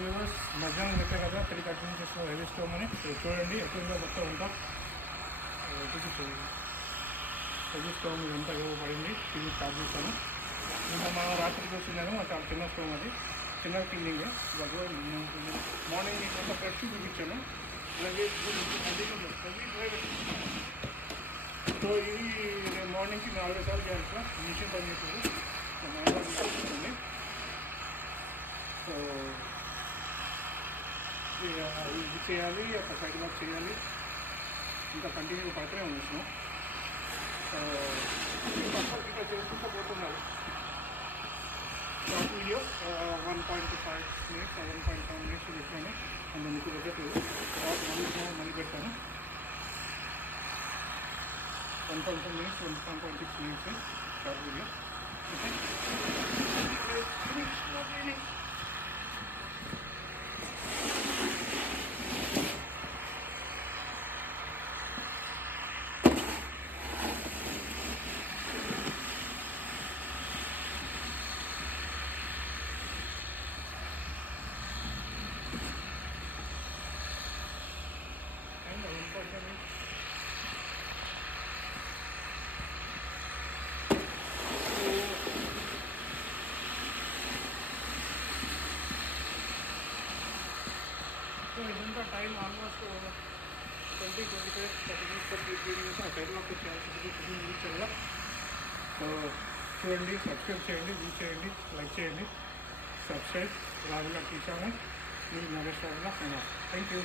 వ్యూవర్స్ మధ్యాహ్నం చెప్పే కదా పెళ్లి కంటిన్యూ చేస్తున్నాం హెవీ స్టోమ్ అని చూడండి ఎక్కడుందో మొత్తం ఉంటాం చూపించండి. హెవీ స్టోమ్ ఇదంతా పడింది టీవీ స్టార్ట్ చేశాను. ఇంకా మనం రాత్రి చూస్తున్నాను చాలా చిన్న స్టోమ్ అది చిన్న క్లీనింగే. మార్నింగ్ ఇంత ఫ్రెష్ చూపించాను. అలాగే సో ఇది నేను మార్నింగ్కి 4 సార్లు చేయాలి సార్ మిషన్ పని చేసేది ఉంది. సో ఇది చేయాలి, ఒక సైడ్ వర్క్ చేయాలి, ఇంకా కంటిన్యూ పడుతూనే ఉంది స్నో. సో ఇంకా చేసుకుంటూ పోతున్నారు. షార్ట్ వీడియో 1.5 minutes 1.7 minutes పెట్టాను. అందులో మీకు పెట్టట్లేదు. షార్ట్ మళ్ళీ పెట్టాను. 1.7 minutes 1.6 minutes షార్ట్ వీడియో. సో ఇదంతా టైం ఆల్మోస్ట్ 20-25 మినిట్స్ ఆ సైడ్ వర్క్ చేయాల్సి కదా. సో చూడండి, సబ్స్క్రైబ్ చేయండి, వ్యూ చేయండి, లైక్ చేయండి. సబ్స్క్రైబ్ రాజుల టీ ఛానల్. మీరు నరేష్ రాజుల. Thank you.